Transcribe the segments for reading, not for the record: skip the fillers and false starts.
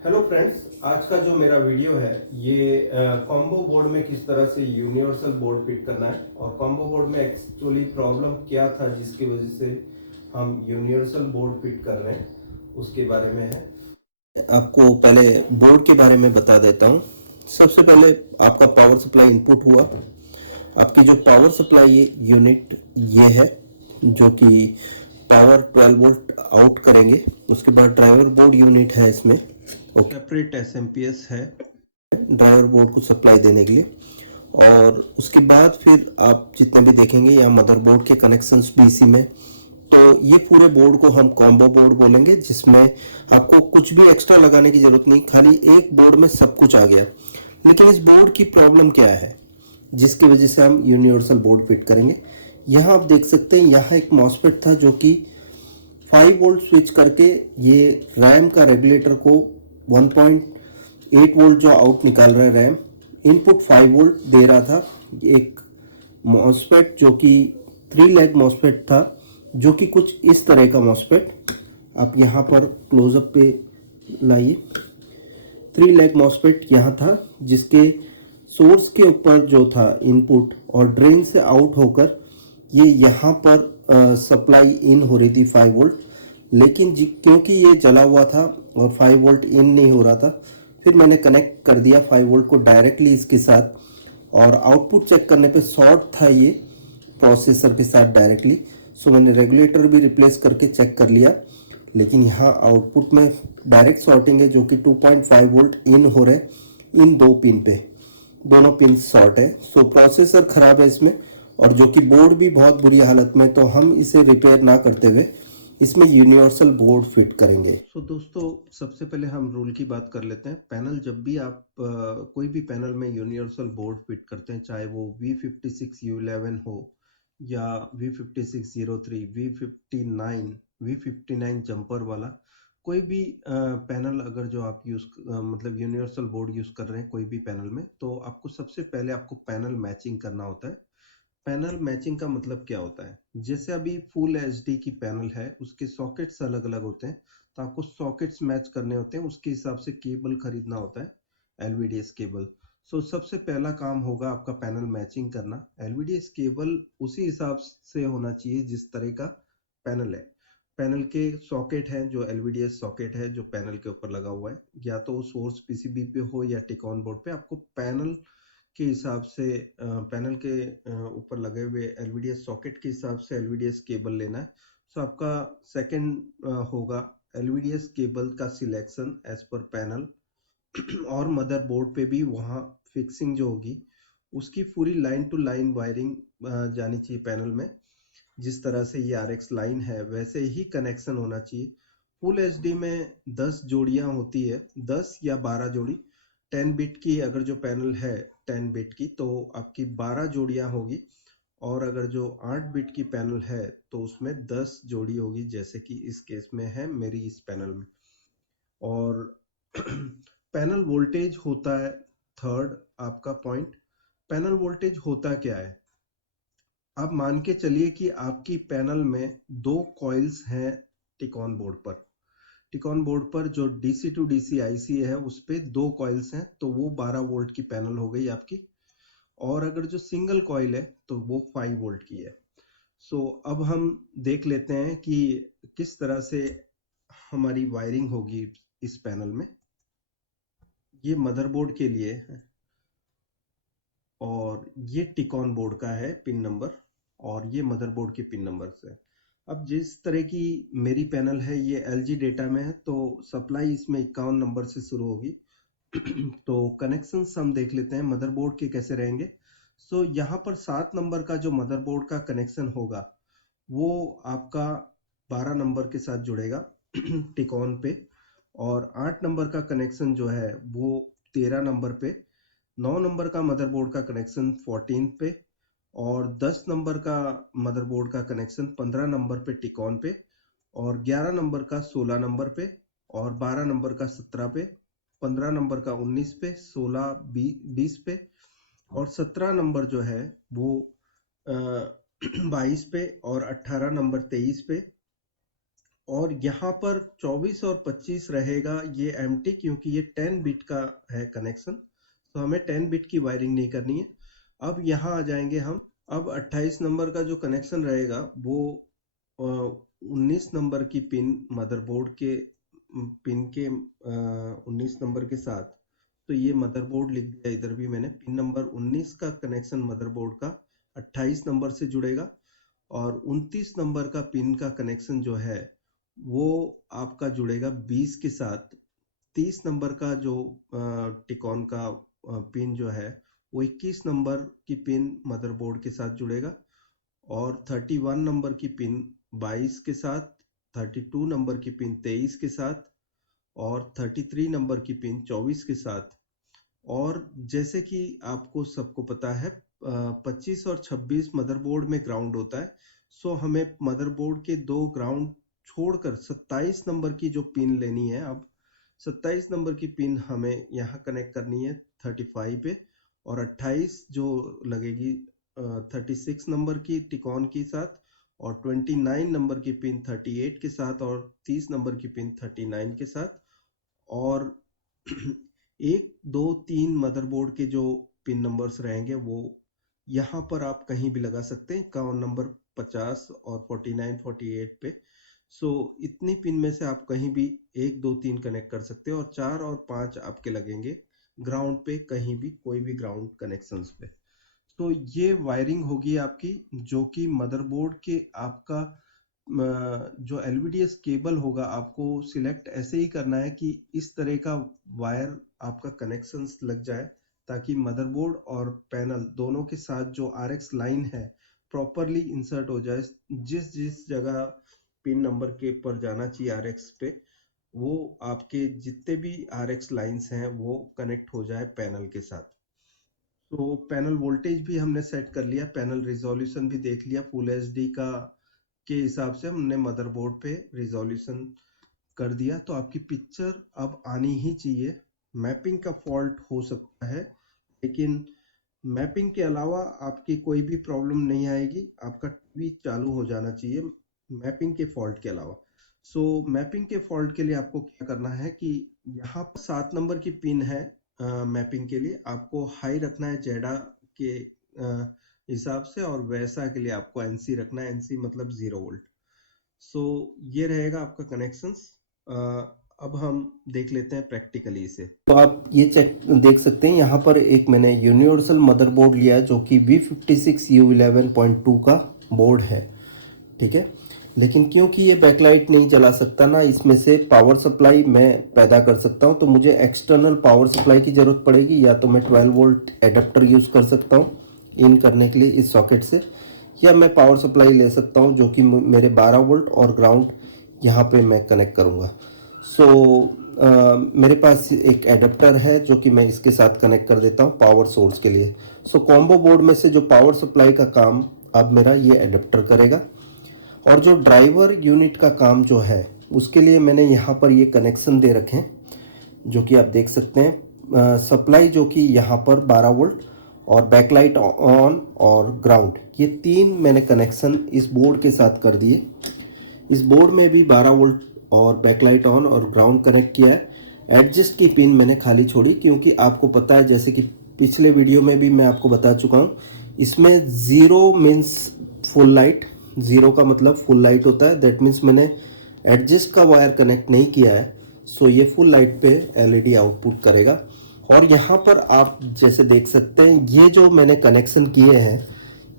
Hello friends, आज का जो मेरा वीडियो है ये कॉम्बो बोर्ड में किस तरह से यूनिवर्सल बोर्ड फिट करना है और कॉम्बो बोर्ड में एक्चुअली प्रॉब्लम क्या था जिसकी वजह से हम यूनिवर्सल बोर्ड फिट कर रहे हैं उसके बारे में है। आपको पहले बोर्ड के बारे में बता देता हूँ। सबसे पहले आपका पावर सप्लाई इनपुट हुआ। आपकी जो पावर सप्लाई यूनिट ये है जो कि पावर 12 वोल्ट आउट करेंगे। उसके बाद ड्राइवर बोर्ड यूनिट है इसमें, सेपरेट एसएमपीएस है ड्राइवर बोर्ड को सप्लाई देने के लिए। और उसके बाद फिर आप जितने भी देखेंगे यहाँ मदरबोर्ड के कनेक्शंस भी इसी में। तो ये पूरे बोर्ड को हम कॉम्बो बोर्ड बोलेंगे जिसमें आपको कुछ भी एक्स्ट्रा लगाने की जरूरत नहीं, खाली एक बोर्ड में सब कुछ आ गया। लेकिन इस बोर्ड की प्रॉब्लम क्या है जिसकी वजह से हम यूनिवर्सल बोर्ड फिट करेंगे। यहाँ आप देख सकते हैं, यहाँ एक मॉसफेट था जो कि 5 वोल्ट स्विच करके ये रैम का रेगुलेटर को 1.8 वोल्ट जो आउट निकाल रहा है रैम, इनपुट 5 वोल्ट दे रहा था। एक मॉसफेट जो कि 3 लेग मॉसफेट था, जो कि कुछ इस तरह का मॉसफेट आप यहाँ पर क्लोजअप पे लाइए। 3 लेग मॉसफेट यहाँ था जिसके सोर्स के ऊपर जो था इनपुट और ड्रेन से आउट होकर ये यहाँ पर सप्लाई इन हो रही थी 5 वोल्ट। लेकिन क्योंकि ये जला हुआ था और 5 वोल्ट इन नहीं हो रहा था, फिर मैंने कनेक्ट कर दिया 5 वोल्ट को डायरेक्टली इसके साथ। और आउटपुट चेक करने पे शॉर्ट था ये प्रोसेसर के साथ डायरेक्टली। सो मैंने रेगुलेटर भी रिप्लेस करके चेक कर लिया, लेकिन यहाँ आउटपुट में डायरेक्ट शॉर्टिंग है जो कि 2.5 वोल्ट इन हो रहे इन दो पिन पे, दोनों पिन शॉर्ट है। सो प्रोसेसर खराब है इसमें और जो कि बोर्ड भी बहुत बुरी हालत में। तो हम इसे रिपेयर ना करते हुए इसमें यूनिवर्सल बोर्ड फिट करेंगे। दोस्तों, सबसे पहले हम रूल की बात कर लेते हैं। पैनल जब भी आप कोई भी पैनल में यूनिवर्सल बोर्ड फिट करते हैं, चाहे वो V56U11 हो या V5603, V59 जंपर वाला कोई भी पैनल, अगर जो आप मतलब यूनिवर्सल बोर्ड यूज कर रहे हैं कोई भी पैनल में, तो आपको सबसे पहले आपको पैनल मैचिंग करना होता है। पैनल मैचिंग का मतलब क्या होता है? जैसे अभी फुल एचडी की पैनल है, उसके सॉकेट्स अलग अलग होते हैं, तो आपको सॉकेट्स मैच करने होते हैं, उसके हिसाब से केबल खरीदना होता है, एलवीडीएस केबल। सबसे पहला काम होगा आपका पैनल मैचिंग करना। एलवीडीएस केबल उसी हिसाब से होना चाहिए जिस तरह का पैनल है। पैनल के सॉकेट हैं जो एलवीडीएस सॉकेट है जो पैनल के ऊपर लगा हुआ है, या तो वो सोर्स पीसीबी पे हो या टिकॉन बोर्ड पे, आपको पैनल के हिसाब से पैनल के ऊपर लगे हुए एलवीडीएस सॉकेट के हिसाब से एलवीडीएस केबल लेना है। आपका सेकंड होगा एलवीडीएस केबल का सिलेक्शन एज पर पैनल और मदरबोर्ड पे भी वहाँ फिक्सिंग जो होगी उसकी पूरी लाइन टू लाइन वायरिंग जानी चाहिए पैनल में। जिस तरह से ये आरएक्स लाइन है वैसे ही कनेक्शन होना चाहिए। फुल एचडी में 10 जोड़ियां होती है, 10 या 12 जोड़ी। 10 बिट की अगर जो पैनल है 10 बिट की, तो आपकी 12 जोड़ियां होगी। और अगर जो 8 बिट की पैनल है तो उसमें 10 जोड़ी होगी, जैसे कि इस केस में है मेरी इस पैनल में। और पैनल वोल्टेज होता है थर्ड आपका पॉइंट। पैनल वोल्टेज होता क्या है? आप मान के चलिए कि आपकी पैनल में 2 कॉइल्स हैं टिकॉन बोर्ड पर। टिकॉन बोर्ड पर जो डीसी टू डीसी आईसी है उस पे 2 कॉइल्स हैं, तो वो 12 वोल्ट की पैनल हो गई आपकी। और अगर जो सिंगल कॉइल है तो वो 5 वोल्ट की है। अब हम देख लेते हैं कि किस तरह से हमारी वायरिंग होगी इस पैनल में। ये मदरबोर्ड के लिए है और ये टिकॉन बोर्ड का है पिन नंबर, और ये मदरबोर्ड के पिन नंबर है। अब जिस तरह की मेरी पैनल है ये एलजी डेटा में है, तो सप्लाई इसमें 51 नंबर से शुरू होगी। तो कनेक्शन हम देख लेते हैं मदरबोर्ड के कैसे रहेंगे। यहाँ पर 7 नंबर का जो मदरबोर्ड का कनेक्शन होगा वो आपका 12 नंबर के साथ जुड़ेगा टिकॉन पे। और 8 नंबर का कनेक्शन जो है वो 13 नंबर पे। 9 नंबर का मदरबोर्ड का कनेक्शन 14 पे। और 10 नंबर का मदरबोर्ड का कनेक्शन 15 नंबर पे टिकॉन पे। और 11 नंबर का 16 नंबर पे। और 12 नंबर का 17 पे। 15 नंबर का 19 पे। 16 20 पे। और 17 नंबर जो है वो 22 पे। और 18 नंबर 23 पे। और यहाँ पर 24 और 25 रहेगा ये एम्प्टी, क्योंकि ये 10 बिट का है कनेक्शन, तो हमें 10 बिट की वायरिंग नहीं करनी है। अब यहाँ आ जाएंगे हम। अब 28 नंबर का जो कनेक्शन रहेगा वो 19 नंबर की पिन मदरबोर्ड के पिन के 19 नंबर के साथ, तो ये मदरबोर्ड लिख दिया इधर भी मैंने। पिन नंबर 19 का कनेक्शन मदरबोर्ड का 28 नंबर से जुड़ेगा, और 29 नंबर का पिन का कनेक्शन जो है वो आपका जुड़ेगा 20 के साथ। 30 नंबर का जो टिकॉन का पिन जो है वो 21 नंबर की पिन मदरबोर्ड के साथ जुड़ेगा, और 31 नंबर की पिन 22 के साथ, 32 नंबर की पिन 23 के साथ, और 33 नंबर की पिन 24 के साथ। और जैसे कि आपको सबको पता है 25 और 26 मदरबोर्ड में ग्राउंड होता है, सो हमें मदरबोर्ड के दो ग्राउंड छोड़कर 27 नंबर की जो पिन लेनी है। अब 27 नंबर की पिन हमें यहाँ कनेक्ट करनी है 35 पे, और 28 जो लगेगी 36 नंबर की टिकॉन के साथ, और 29 नंबर की पिन 38 के साथ, और 30 नंबर की पिन 39 के साथ। और 1 2 3 मदरबोर्ड के जो पिन नंबर्स रहेंगे वो यहाँ पर आप कहीं भी लगा सकते हैं, 51 नंबर 50 और 49 48 पे। सो इतनी पिन में से आप कहीं भी 1 2 3 कनेक्ट कर सकते हो, और 4 और 5 आपके लगेंगे ग्राउंड पे, कहीं भी कोई भी ग्राउंड कनेक्शंस पे। तो ये वायरिंग होगी आपकी, जो कि मदरबोर्ड के आपका जो एलवीडीएस केबल होगा आपको सिलेक्ट ऐसे ही करना है कि इस तरह का वायर आपका कनेक्शन लग जाए, ताकि मदरबोर्ड और पैनल दोनों के साथ जो आरएक्स लाइन है प्रॉपरली इंसर्ट हो जाए। जिस जिस जगह पिन नंबर के पर जाना चाहिए आरएक्स पे, वो आपके जितने भी आरएक्स लाइंस हैं वो कनेक्ट हो जाए पैनल के साथ। तो पैनल वोल्टेज भी हमने सेट कर लिया, पैनल रिजोल्यूशन भी देख लिया, फुल एचडी का के हिसाब से हमने मदरबोर्ड पे रिजोल्यूशन कर दिया। तो आपकी पिक्चर अब आनी ही चाहिए। मैपिंग का फॉल्ट हो सकता है, लेकिन मैपिंग के अलावा आपकी कोई भी प्रॉब्लम नहीं आएगी। आपका टीवी चालू हो जाना चाहिए मैपिंग के फॉल्ट के अलावा। सो मैपिंग के फॉल्ट के लिए आपको क्या करना है कि यहाँ पर 7 नंबर की पिन है मैपिंग के लिए, आपको हाई रखना है जेडा के हिसाब से, और वैसा के लिए आपको एनसी रखना है, एनसी मतलब 0 वोल्ट। सो ये रहेगा आपका कनेक्शंस। अब हम देख लेते हैं प्रैक्टिकली इसे। तो आप ये चेक देख सकते हैं, यहाँ पर एक मैंने यूनिवर्सल मदरबोर्ड लिया है जो कि V56U11.2 का बोर्ड है, ठीक है। लेकिन क्योंकि ये बैकलाइट नहीं जला सकता ना, इसमें से पावर सप्लाई मैं पैदा कर सकता हूँ, तो मुझे एक्सटर्नल पावर सप्लाई की ज़रूरत पड़ेगी। या तो मैं 12 वोल्ट एडाप्टर यूज़ कर सकता हूँ इन करने के लिए इस सॉकेट से, या मैं पावर सप्लाई ले सकता हूँ जो कि मेरे 12 वोल्ट और ग्राउंड यहाँ पे मैं कनेक्ट करूँगा। मेरे पास एक एडाप्टर है जो कि मैं इसके साथ कनेक्ट कर देता हूँ पावर सोर्स के लिए। कॉम्बो बोर्ड में से जो पावर सप्लाई का काम अब मेरा ये एडाप्टर करेगा, और जो ड्राइवर यूनिट का काम जो है उसके लिए मैंने यहाँ पर ये कनेक्शन दे रखे हैं, जो कि आप देख सकते हैं। सप्लाई जो कि यहाँ पर 12 वोल्ट, और बैकलाइट ऑन और ग्राउंड, ये 3 मैंने कनेक्शन इस बोर्ड के साथ कर दिए। इस बोर्ड में भी 12 वोल्ट और बैकलाइट ऑन और ग्राउंड कनेक्ट किया है। एडजस्ट की पिन मैंने खाली छोड़ी, क्योंकि आपको पता है जैसे कि पिछले वीडियो में भी मैं आपको बता चुका हूँ, इसमें 0 मीन्स फुल लाइट, 0 का मतलब फुल लाइट होता है। दैट मीन्स मैंने एडजस्ट का वायर कनेक्ट नहीं किया है, सो ये फुल लाइट पे एलईडी आउटपुट करेगा। और यहाँ पर आप जैसे देख सकते हैं, ये जो मैंने कनेक्शन किए हैं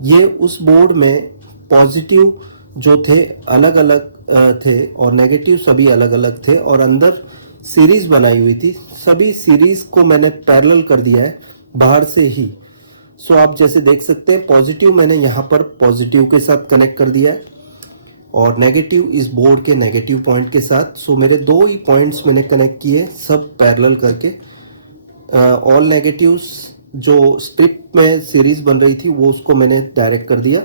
ये उस बोर्ड में पॉजिटिव जो थे अलग अलग थे, और नेगेटिव सभी अलग अलग थे, और अंदर सीरीज बनाई हुई थी। सभी सीरीज को मैंने पैरेलल कर दिया है बाहर से ही। सो आप जैसे देख सकते हैं, पॉजिटिव मैंने यहाँ पर पॉजिटिव के साथ कनेक्ट कर दिया है, और नेगेटिव इस बोर्ड के नेगेटिव पॉइंट के साथ। सो मेरे 2 ही पॉइंट्स मैंने कनेक्ट किए सब पैरेलल करके। ऑल नेगेटिव्स जो स्ट्रिप में सीरीज बन रही थी वो उसको मैंने डायरेक्ट कर दिया,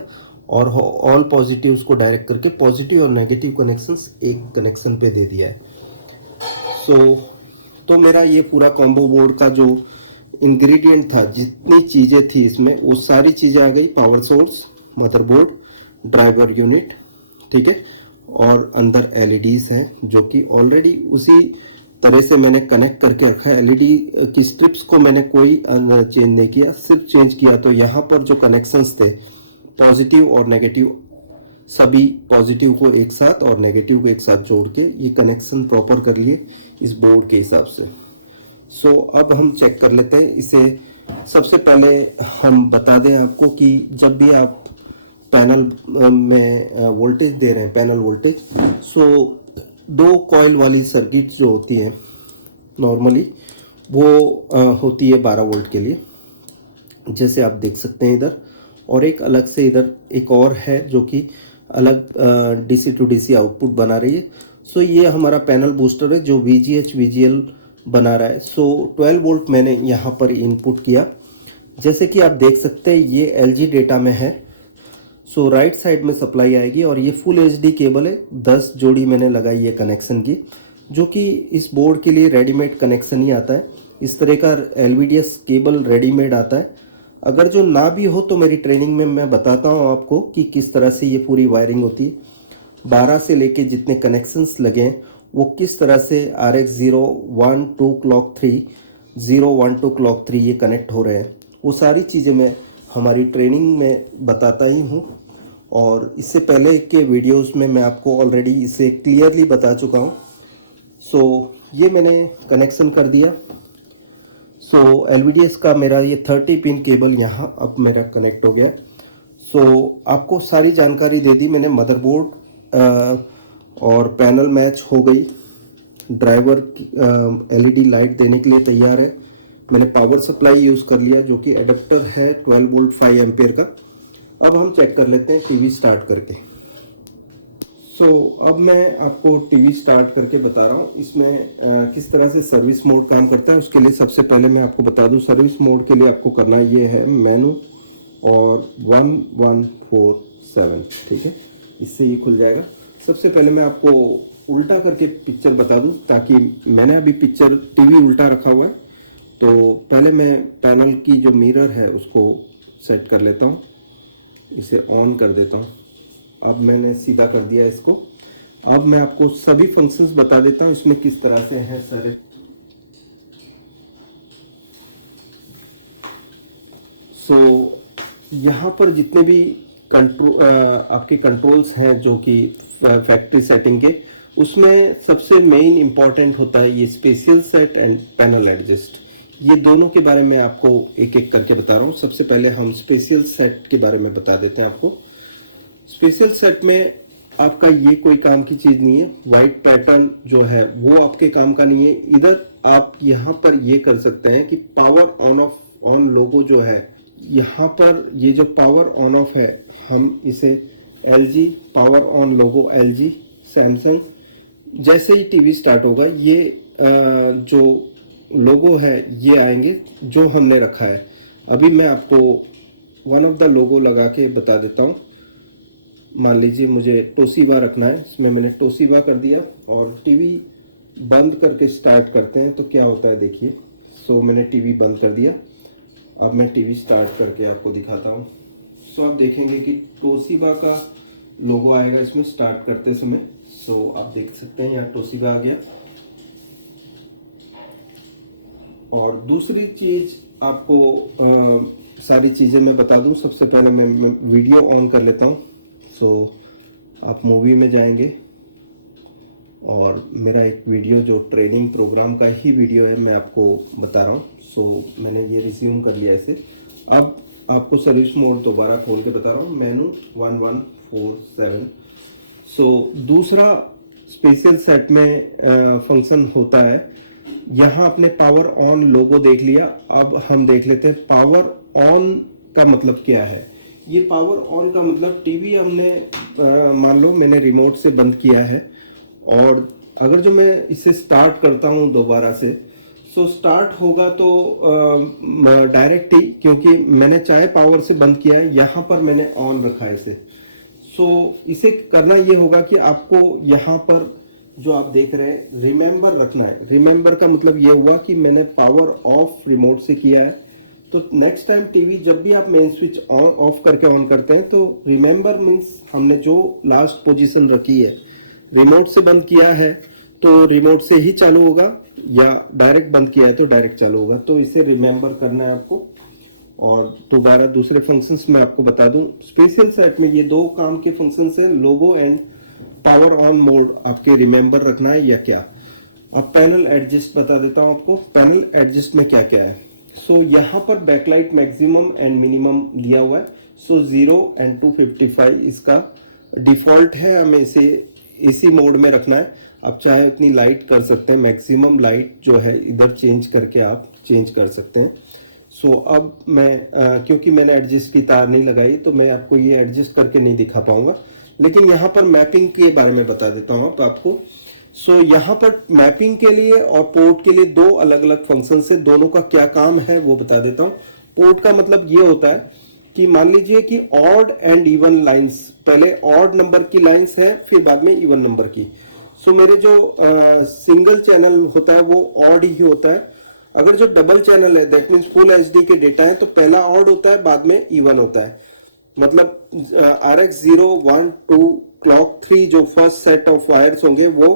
और ऑल पॉजिटिव्स को डायरेक्ट करके पॉजिटिव और नेगेटिव कनेक्शंस एक कनेक्शन पे दे दिया है। तो मेरा ये पूरा कॉम्बो बोर्ड का जो इंग्रेडिएंट था, जितनी चीज़ें थी इसमें, वो सारी चीज़ें आ गई। Power source, motherboard, driver unit, ठीक है, और अंदर LEDs हैं जो कि ऑलरेडी उसी तरह से मैंने कनेक्ट करके रखा है। LED की स्ट्रिप्स को मैंने कोई चेंज नहीं किया, सिर्फ चेंज किया तो यहाँ पर जो कनेक्शंस थे पॉजिटिव और नेगेटिव, सभी पॉजिटिव को एक साथ और नेगेटिव को एक साथ जोड़ के ये कनेक्शन प्रॉपर कर लिए इस बोर्ड के हिसाब से। सो अब हम चेक कर लेते हैं इसे। सबसे पहले हम बता दें आपको कि जब भी आप पैनल में वोल्टेज दे रहे हैं, पैनल वोल्टेज, सो 2 कॉइल वाली सर्किट जो होती है नॉर्मली वो होती है 12 वोल्ट के लिए, जैसे आप देख सकते हैं इधर, और एक अलग से इधर एक और है जो कि अलग DC टू DC आउटपुट बना रही है। सो ये हमारा पैनल बूस्टर है जो VGH VGL बना रहा है। सो 12 वोल्ट मैंने यहाँ पर इनपुट किया, जैसे कि आप देख सकते हैं ये LG डेटा में है। सो राइट साइड में सप्लाई आएगी और ये फुल HD केबल है, 10 जोड़ी मैंने लगाई है कनेक्शन की, जो कि इस बोर्ड के लिए रेडीमेड कनेक्शन ही आता है। इस तरह का LVDS केबल रेडीमेड आता है। अगर जो ना भी हो तो मेरी ट्रेनिंग में मैं बताता हूँ आपको कि किस तरह से ये पूरी वायरिंग होती है। 12 से लेके जितने कनेक्शंस लगे हैं वो किस तरह से RX 0 1 2 क्लॉक 3 0 1 2 क्लॉक 3 ये कनेक्ट हो रहे हैं, वो सारी चीज़ें मैं हमारी ट्रेनिंग में बताता ही हूँ। और इससे पहले के वीडियोस में मैं आपको ऑलरेडी इसे क्लियरली बता चुका हूँ। सो ये मैंने कनेक्शन कर दिया। सो LVDS का मेरा ये 30 पिन केबल यहाँ अब मेरा कनेक्ट हो गया। सो आपको सारी जानकारी दे दी मैंने। मदरबोर्ड और पैनल मैच हो गई, ड्राइवर LED लाइट देने के लिए तैयार है। मैंने पावर सप्लाई यूज़ कर लिया जो कि एडाप्टर है 12 वोल्ट 5 एम्पियर का। अब हम चेक कर लेते हैं टीवी स्टार्ट करके। सो अब मैं आपको टीवी स्टार्ट करके बता रहा हूँ इसमें किस तरह से सर्विस मोड काम करता है। उसके लिए सबसे पहले मैं आपको बता दूँ, सर्विस मोड के लिए आपको करना ये है मेनू और 1147, ठीक है, इससे ये खुल जाएगा। सबसे पहले मैं आपको उल्टा करके पिक्चर बता दूं, ताकि मैंने अभी पिक्चर टीवी उल्टा रखा हुआ है, तो पहले मैं पैनल की जो मिरर है उसको सेट कर लेता हूं, इसे ऑन कर देता हूं। अब मैंने सीधा कर दिया इसको। अब मैं आपको सभी फंक्शंस बता देता हूं इसमें किस तरह से हैं सारे। सो यहाँ पर जितने भी आपके कंट्रोल्स हैं जो कि फैक्ट्री सेटिंग के, उसमें सबसे मेन इंपॉर्टेंट होता है ये spatial set and panel adjust. ये दोनों के बारे में आपको एक एक करके बता रहा हूँ। सबसे पहले हम स्पेशियल सेट के बारे में बता देते हैं आपको। स्पेशियल सेट में आपका ये कोई काम की चीज़ नहीं है। वाइट पैटर्न जो है वो आपके काम का नहीं है। इधर आप यहाँ पर ये कर सकते हैं कि पावर ऑन ऑफ ऑन लोगो जो है, यहाँ पर ये जो पावर ऑन ऑफ है, हम इसे LG power on logo, LG Samsung, जैसे ही टीवी स्टार्ट होगा ये जो लोगो है ये आएंगे जो हमने रखा है। अभी मैं आपको वन ऑफ द लोगो लगा के बता देता हूँ। मान लीजिए मुझे टोशिबा रखना है, इसमें मैंने टोशिबा कर दिया और टीवी बंद करके स्टार्ट करते हैं तो क्या होता है देखिए। सो मैंने टीवी बंद कर दिया। अब मैं टीवी स्टार्ट करके आपको दिखाता हूँ। सो आप देखेंगे कि टोशिबा का लोगो आएगा इसमें स्टार्ट करते समय। सो आप देख सकते हैं यहाँ टोशिबा आ गया। और दूसरी चीज़ आपको सारी चीज़ें मैं बता दूं। सबसे पहले मैं वीडियो ऑन कर लेता हूं। सो आप मूवी में जाएंगे और मेरा एक वीडियो जो ट्रेनिंग प्रोग्राम का ही वीडियो है मैं आपको बता रहा हूं। सो मैंने ये रिज्यूम कर लिया इसे। अब आपको सर्विस मोड दोबारा खोल के बता रहा हूँ, मेनू 1147। सो दूसरा स्पेशल सेट में फंक्शन होता है, यहाँ आपने पावर ऑन लोगो देख लिया। अब हम देख लेते हैं पावर ऑन का मतलब क्या है। ये पावर ऑन का मतलब टीवी हमने मान लो मैंने रिमोट से बंद किया है और अगर जो मैं इसे स्टार्ट करता हूँ दोबारा से, सो स्टार्ट होगा तो डायरेक्ट ही, क्योंकि मैंने चाहे पावर से बंद किया है, यहाँ पर मैंने ऑन रखा है इसे। सो इसे करना ये होगा कि आपको यहाँ पर जो आप देख रहे हैं रिमेंबर रखना है। रिमेंबर का मतलब ये हुआ कि मैंने पावर ऑफ रिमोट से किया है, तो नेक्स्ट टाइम टीवी जब भी आप मेन स्विच ऑन ऑफ करके ऑन करते हैं तो रिमेंबर मीन्स हमने जो लास्ट पोजीशन रखी है रिमोट से बंद किया है तो रिमोट से ही चालू होगा, या डायरेक्ट बंद किया है तो डायरेक्ट चालू होगा। तो इसे रिमेंबर करना है आपको। और दोबारा दूसरे फंक्शंस में आपको बता दूं, स्पेशल सेट में ये दो काम के फंक्शंस हैं, logo and power on mode आपके रिमेंबर रखना है या क्या। अब पैनल एडजस्ट बता देता हूं आपको, पैनल एडजस्ट में क्या क्या है। सो यहाँ पर बैकलाइट मैक्सिमम एंड मिनिमम दिया हुआ है। सो 0 एंड 255 इसका डिफॉल्ट है, हमें इसे एसी मोड में रखना है। आप चाहे उतनी लाइट कर सकते हैं, मैक्सिमम लाइट जो है इधर चेंज करके आप चेंज कर सकते हैं। सो अब मैं क्योंकि मैंने एडजस्ट की तार नहीं लगाई तो मैं आपको ये एडजस्ट करके नहीं दिखा पाऊंगा, लेकिन यहाँ पर मैपिंग के बारे में बता देता हूँ आपको। सो यहाँ पर मैपिंग के लिए और पोर्ट के लिए दो अलग अलग फंक्शन है, दोनों का क्या काम है वो बता देता हूँ। पोर्ट का मतलब ये होता है कि मान लीजिए कि ऑड एंड इवन लाइंस, पहले ऑड नंबर की लाइंस है फिर बाद में इवन नंबर की। सो मेरे जो सिंगल चैनल होता है वो ऑड ही होता है। अगर जो डबल चैनल है दैट मीन्स फुल एचडी के डेटा है तो पहला ऑड होता है बाद में इवन होता है। मतलब RX 0 1 2 क्लॉक 3 जो फर्स्ट सेट ऑफ वायर्स होंगे वो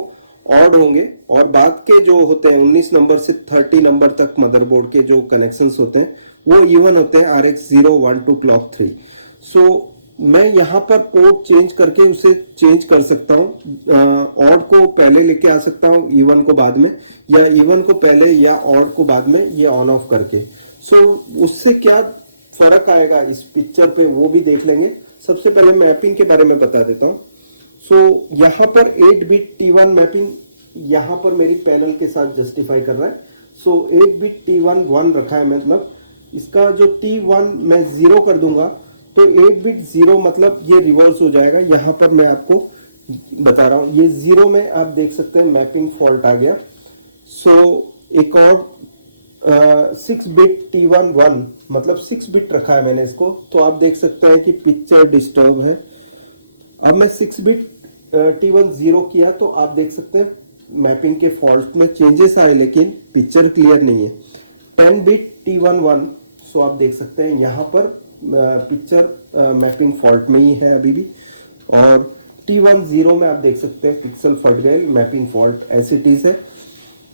ऑड होंगे, और बाद के जो होते हैं 19 नंबर से 30 नंबर तक मदरबोर्ड के जो कनेक्शंस होते हैं वो इवन होते हैं RX 0 1 2 क्लॉक 3। सो मैं यहाँ पर पोर्ट चेंज करके उसे चेंज कर सकता हूँ, ऑड को पहले लेके आ सकता हूँ इवन को बाद में, या इवन को पहले या ऑड को बाद में, ये ऑन ऑफ करके। सो उससे क्या फर्क आएगा इस पिक्चर पे वो भी देख लेंगे। सबसे पहले मैपिंग के बारे में बता देता हूँ। सो यहाँ पर 8 बिट T1 मैपिंग यहाँ पर मेरी पैनल के साथ जस्टिफाई कर रहा है। सो 8 बिट T1 1 रखा है, मतलब इसका जो T1 मैं 0 कर दूंगा तो 8 बिट 0 मतलब ये रिवर्स हो जाएगा। यहाँ पर मैं आपको बता रहा हूँ, ये 0 में आप देख सकते हैं मैपिंग फॉल्ट आ गया। सो एक और 6 बिट T1 1 मतलब 6 बिट रखा है मैंने इसको, तो आप देख सकते हैं कि पिक्चर डिस्टर्ब है। अब मैं 6 बिट T1 0 किया तो आप देख सकते हैं मैपिंग के फॉल्ट में चेंजेस आए लेकिन पिक्चर क्लियर नहीं है। 10 बिट T1 1 सो आप देख सकते हैं यहाँ पर पिक्चर मैपिंग फॉल्ट में ही है अभी भी, और T1 0 में आप देख सकते हैं पिक्सल फट गए, mapping fault as it is है।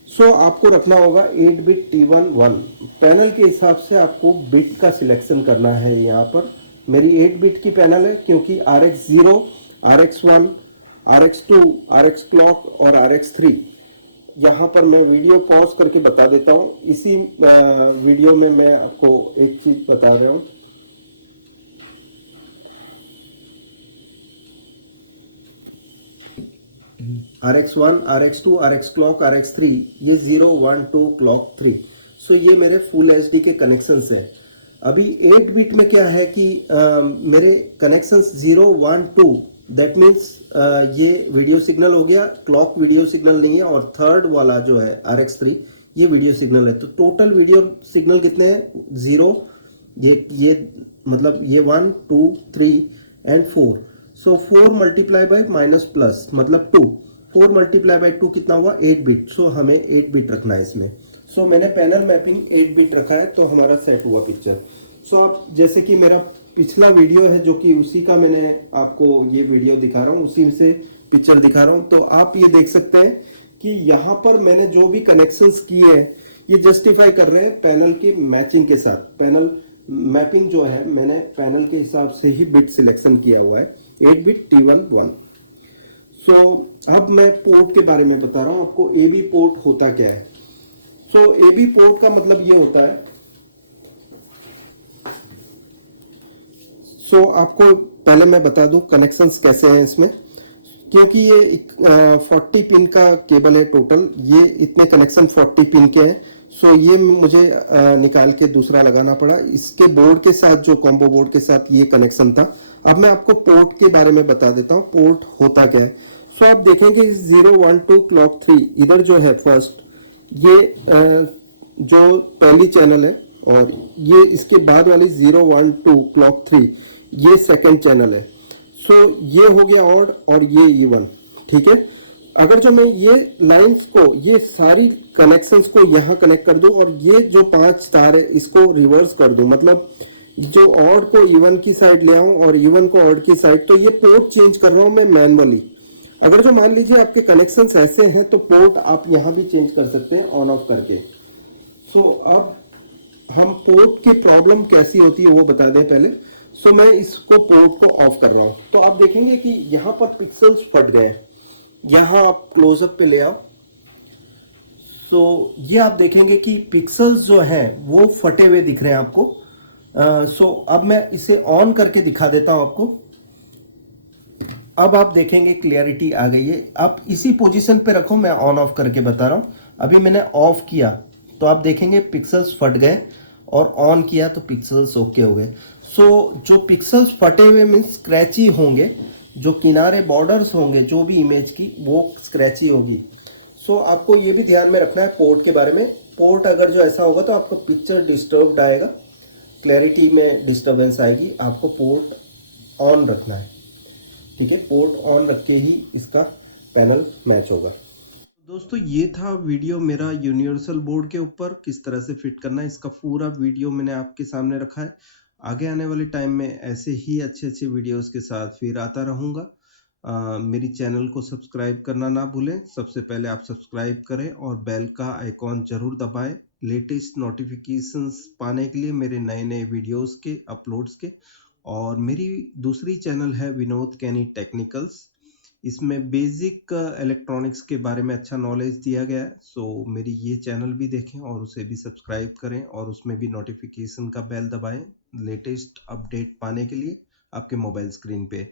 सो आपको रखना होगा 8 बिट T1 1। पैनल के हिसाब से आपको बिट का सिलेक्शन करना है। यहाँ पर मेरी 8 बिट की पैनल है क्योंकि RX 0, RX 1, RX 2, RX clock और RX 3। यहाँ पर मैं वीडियो पॉज करके बता देता हूँ। इसी वीडियो में मैं आपको एक चीज बता रहा हूँ। RX 1, RX 2, RX clock, RX 3, ये 0 1 2 क्लॉक 3। सो ये मेरे फुल एचडी के कनेक्शंस है। अभी 8 बिट में क्या है कि मेरे कनेक्शंस 0 1 2 दैट मीन्स ये वीडियो सिग्नल हो गया, क्लॉक वीडियो सिग्नल नहीं है, और थर्ड वाला जो है RX 3 ये वीडियो सिग्नल है। तो टोटल वीडियो सिग्नल कितने हैं? 0, ये मतलब ये 1 2 3 and 4। So 4 multiply by minus plus मतलब 2, 4 मल्टीप्लाई बाय 2 कितना हुआ? 8 बिट। सो हमें 8 बिट रखना है इसमें। सो मैंने पैनल मैपिंग 8 बिट रखा है तो हमारा सेट हुआ पिक्चर। सो आप जैसे कि मेरा पिछला वीडियो है जो कि उसी का मैंने आपको ये वीडियो दिखा रहा हूँ, उसी से पिक्चर दिखा रहा हूँ। तो आप ये देख सकते हैं कि यहाँ पर मैंने जो भी कनेक्शंस किए हैं ये जस्टिफाई कर रहे हैं पैनल की मैचिंग के साथ। पैनल मैपिंग जो है मैंने पैनल के हिसाब से ही बिट सिलेक्शन किया हुआ है, 8 बिट T1 1। सो अब मैं पोर्ट के बारे में बता रहा हूँ आपको। AB पोर्ट होता क्या है? सो AB पोर्ट का मतलब ये होता है, सो आपको पहले मैं बता दूं कनेक्शंस कैसे हैं इसमें, क्योंकि ये 40 पिन का केबल है टोटल, ये इतने कनेक्शन 40 पिन के हैं। सो ये मुझे निकाल के दूसरा लगाना पड़ा। इसके बोर्ड के साथ जो कॉम्बो बोर्ड के साथ ये कनेक्शन था। अब मैं आपको पोर्ट के बारे में बता देता हूँ पोर्ट होता क्या है। सो आप देखेंगे 0 1 2 क्लॉक 3 इधर जो है फर्स्ट, ये जो पहली चैनल है, और ये इसके बाद वाली 0 1 2 क्लॉक 3 ये सेकंड चैनल है। सो ये हो गया ऑड और ये इवन, ठीक है। अगर जो मैं ये लाइंस को, ये सारी कनेक्शंस को यहाँ कनेक्ट कर दूं और ये जो 5 तार है इसको रिवर्स कर दूं, मतलब जो ऑड को इवन की साइड ले आऊं और इवन को ऑड की साइड, तो ये पोर्ट चेंज कर रहा हूं मैं मैनुअली। अगर जो मान लीजिए आपके कनेक्शंस ऐसे हैं तो पोर्ट आप यहाँ भी चेंज कर सकते हैं ऑन ऑफ करके। सो अब हम पोर्ट की प्रॉब्लम कैसी होती है वो बता दें पहले। सो मैं इसको पोर्ट को ऑफ कर रहा हूं तो आप देखेंगे कि यहां पर पिक्सल्स फट गए हैं। यहां आप क्लोजअप पे ले आओ। सो ये आप देखेंगे कि पिक्सल्स जो हैं वो फटे हुए दिख रहे हैं आपको। सो अब मैं इसे ऑन करके दिखा देता हूं आपको। अब आप देखेंगे क्लियरिटी आ गई है। आप इसी पोजीशन पे रखो, मैं ऑन ऑफ करके बता रहा हूं। अभी मैंने ऑफ किया तो आप देखेंगे पिक्सल्स फट गए और ऑन किया तो पिक्सल्स ओके हो गए। सो जो पिक्सल्स फटे हुए मीन्स स्क्रैची होंगे, जो किनारे बॉर्डर्स होंगे जो भी इमेज की वो स्क्रैची होगी। सो आपको ये भी ध्यान में रखना है पोर्ट के बारे में। पोर्ट अगर जो ऐसा होगा तो आपका पिक्चर डिस्टर्ब्ड आएगा, क्लैरिटी में डिस्टर्बेंस आएगी। आपको पोर्ट ऑन रखना है, ठीक है। पोर्ट ऑन रख के ही इसका पैनल मैच होगा। दोस्तों ये था वीडियो मेरा यूनिवर्सल बोर्ड के ऊपर किस तरह से फिट करना है। इसका पूरा वीडियो मैंने आपके सामने रखा है। आगे आने वाले टाइम में ऐसे ही अच्छे अच्छे वीडियोस के साथ फिर आता रहूँगा। मेरी चैनल को सब्सक्राइब करना ना भूलें। सबसे पहले आप सब्सक्राइब करें और बेल का आइकॉन जरूर दबाएं लेटेस्ट नोटिफिकेशंस पाने के लिए मेरे नए नए वीडियोस के अपलोड्स के। और मेरी दूसरी चैनल है विनोद कैनी टेक्निकल्स। इसमें बेसिक इलेक्ट्रॉनिक्स के बारे में अच्छा नॉलेज दिया गया है। सो मेरी ये चैनल भी देखें और उसे भी सब्सक्राइब करें और उसमें भी नोटिफिकेशन का बेल दबाएं लेटेस्ट अपडेट पाने के लिए आपके मोबाइल स्क्रीन पे।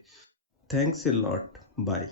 Thanks a lot, bye.